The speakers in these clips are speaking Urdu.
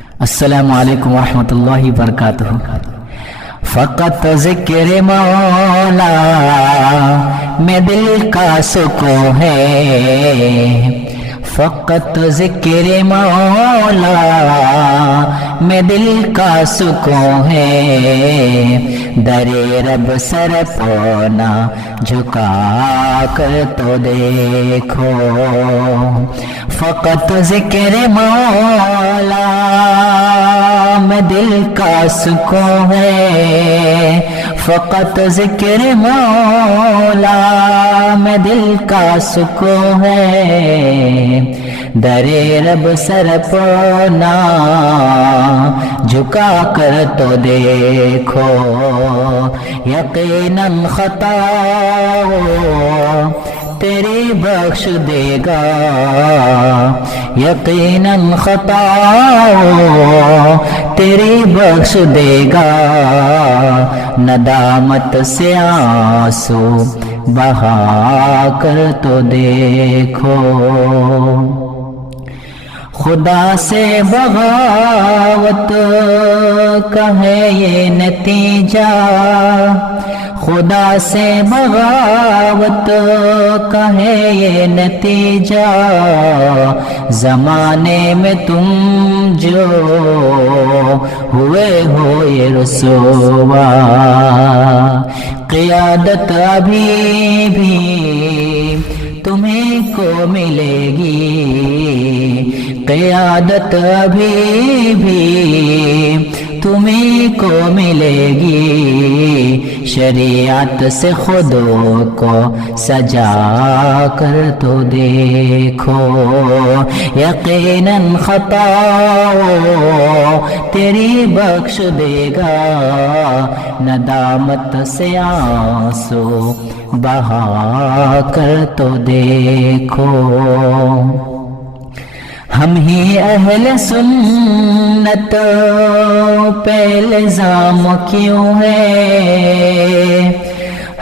السلام علیکم ورحمۃ اللہ وبرکاتہ۔ فقط ذکر مولا میں دل کا سکون ہے، فقط ذکر مولا میں دل کا سکون ہے، در رب سر پونا جھکا کر تو دیکھو، فقط ذکر مولا میں دل کا سکون ہے، فقط ذکر مولا میں دل کا سکون ہے، در رب سر پونا جھکا کر تو دیکھو، یقیناً خطا تیری بخش دے گا، یقیناً خطا تیری بخش دے گا، ندامت سے آنسو بہا کر تو دیکھو، خدا سے بغاوت کا ہے یہ نتیجہ، خدا سے بغاوت کا ہے یہ نتیجہ، زمانے میں تم جو ہوئے ہو یہ رسوا، قیادت ابھی بھی تمہیں کو ملے گی، قیادت ابھی بھی تمہیں کو ملے گی، شریعت سے خود کو سجا کر تو دیکھو، یقیناً خطا تیری بخش دے گا، ندامت سے آنسو بہا کر تو دیکھو، ہم ہی اہل سنت پہ الزام کیوں ہے،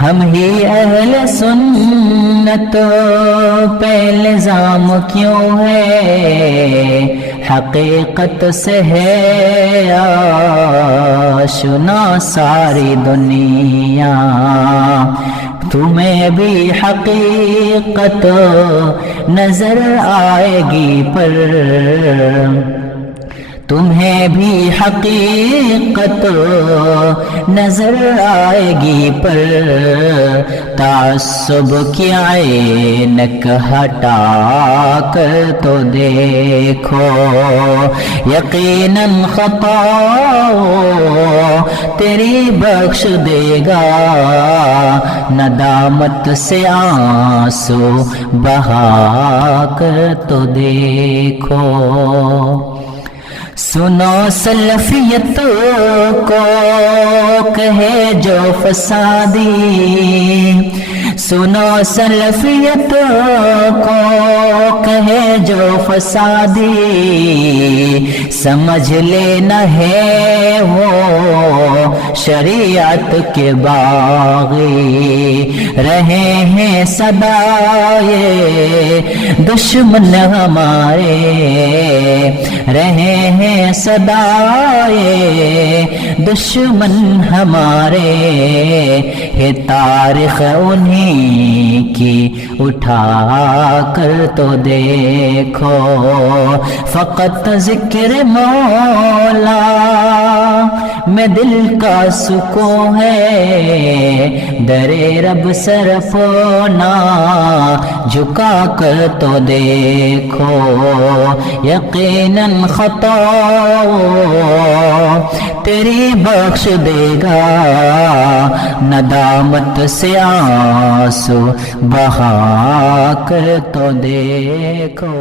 ہم ہی اہل سنت پہ الزام کیوں ہے، حقیقت سے ہے آشنا ساری دنیا، تمہیں بھی حقیقت نظر آئے گی پر، تمہیں بھی حقیقت نظر آئے گی پر، تعصب کی عینک ہٹا کر تو دیکھو، یقیناً خطا تیری بخش دے گا، ندامت سے آنسو بہا کر تو دیکھو، سنو سلفیت کو کہے جو فسادی، سنو سلفیت کو کہے جو فسادی، سمجھ لینا ہے وہ شریعت کے باغی، رہے ہیں سدا یہ دشمن ہمارے، رہے ہیں سدا یہ دشمن ہمارے، ہے تاریخ انہی کی اٹھا کر تو دیکھو، فقط ذکر مولا میں دل کا سکون ہے، در رب سر پونا جھکا کر تو دیکھو، یقیناً خطا تیری بخش دے گا، ندامت سے آنسو بہا کر تو دیکھو۔